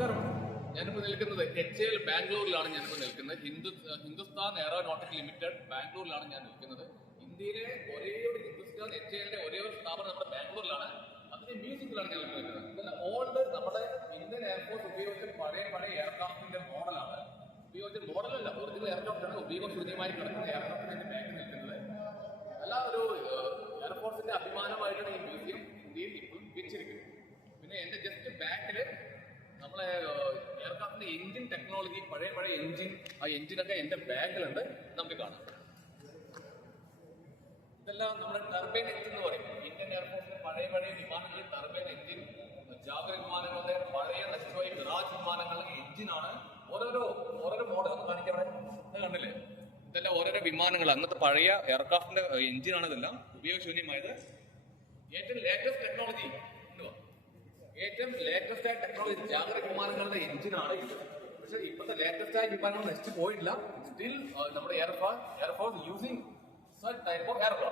നമസ്കാരം. ഞാനിപ്പോൾ നിൽക്കുന്നത് HAL ബാംഗ്ലൂരിലാണ്. ഹിന്ദുസ്ഥാൻ എയറോനോട്ടിക് ലിമിറ്റഡ് ബാംഗ്ലൂരിലാണ് ഞാൻ നിൽക്കുന്നത്. ഇന്ത്യയിലെ ഒരേ ഒരു ഹിന്ദുസ്ഥാൻ HALന്റെ ഒരേ ഒരു സ്ഥാപനം നമ്മുടെ ബാംഗ്ലൂരിലാണ്. അതിന്റെ മ്യൂസിയത്തിലാണ് ഞാൻ നിൽക്കുന്നത്. ഇതെല്ലാം ഓൾഡ് നമ്മുടെ ഇന്ത്യൻ എയർഫോഴ്സ് ഉപയോഗിച്ച പഴയ എയർക്രാഫ്റ്റിന്റെ മോഡലാണ്. മോഡലല്ല, ഒറിജിനൽ എയർക്രാഫ്റ്റാണ്. ഉപയോഗശൂന്യമായി കിടക്കുന്ന എയർക്രാഫ്റ്റിന്റെ ബാങ്കിൽ നിൽക്കുന്നത്. എല്ലാം ഒരു എയർഫോഴ്സിന്റെ അഭിമാനമായിട്ടാണ് ഈ മ്യൂസിയം ഇന്ത്യയിൽ ഇപ്പോൾ വെച്ചിരിക്കുന്നത്. പിന്നെ എന്റെ ജസ്റ്റ് ബാക്കില് നമ്മളെ എയർക്രാഫ്റ്റിന്റെ എഞ്ചിൻ ടെക്നോളജി, പഴയ എഞ്ചിൻ, ആ എഞ്ചിനൊക്കെ എന്റെ ബാഗിലുണ്ട്, നമുക്ക് കാണാം. ഇതെല്ലാം നമ്മുടെ ടർബൈൻ എഞ്ചിൻ എന്ന് പറയും. ഇന്ത്യൻ എയർഫോഴ്സിന്റെ പഴയ വിമാനങ്ങളിൽ ടർബൈൻ എഞ്ചിൻ, ജാഗ്വർ വിമാനങ്ങളുടെ പഴയ നഷ്ടമായി മിറാജ് വിമാനങ്ങളുടെ എഞ്ചിനാണ്. ഓരോരോ മോഡൽ ഒന്ന് കാണിക്കാൻ കണ്ടില്ലേ? ഇതെല്ലാം ഓരോരോ വിമാനങ്ങൾ, അന്നത്തെ പഴയ എയർക്രാഫ്റ്റിന്റെ എഞ്ചിനാണ്. ഇതെല്ലാം ഉപയോഗശൂന്യമായത്. ഏറ്റവും ലേറ്റസ്റ്റ് ടെക്നോളജി ആയ ടെക്നോളജി ജാഗ്വർ വിമാനങ്ങളുടെ എഞ്ചിനാണ് ഇത്. പക്ഷെ ഇപ്പോഴത്തെ ലേറ്റസ്റ്റ് ആയ വിമാനങ്ങൾ നശിച്ചു പോയിട്ടില്ല. സ്റ്റിൽ നമ്മുടെ air force using such type of aircraft.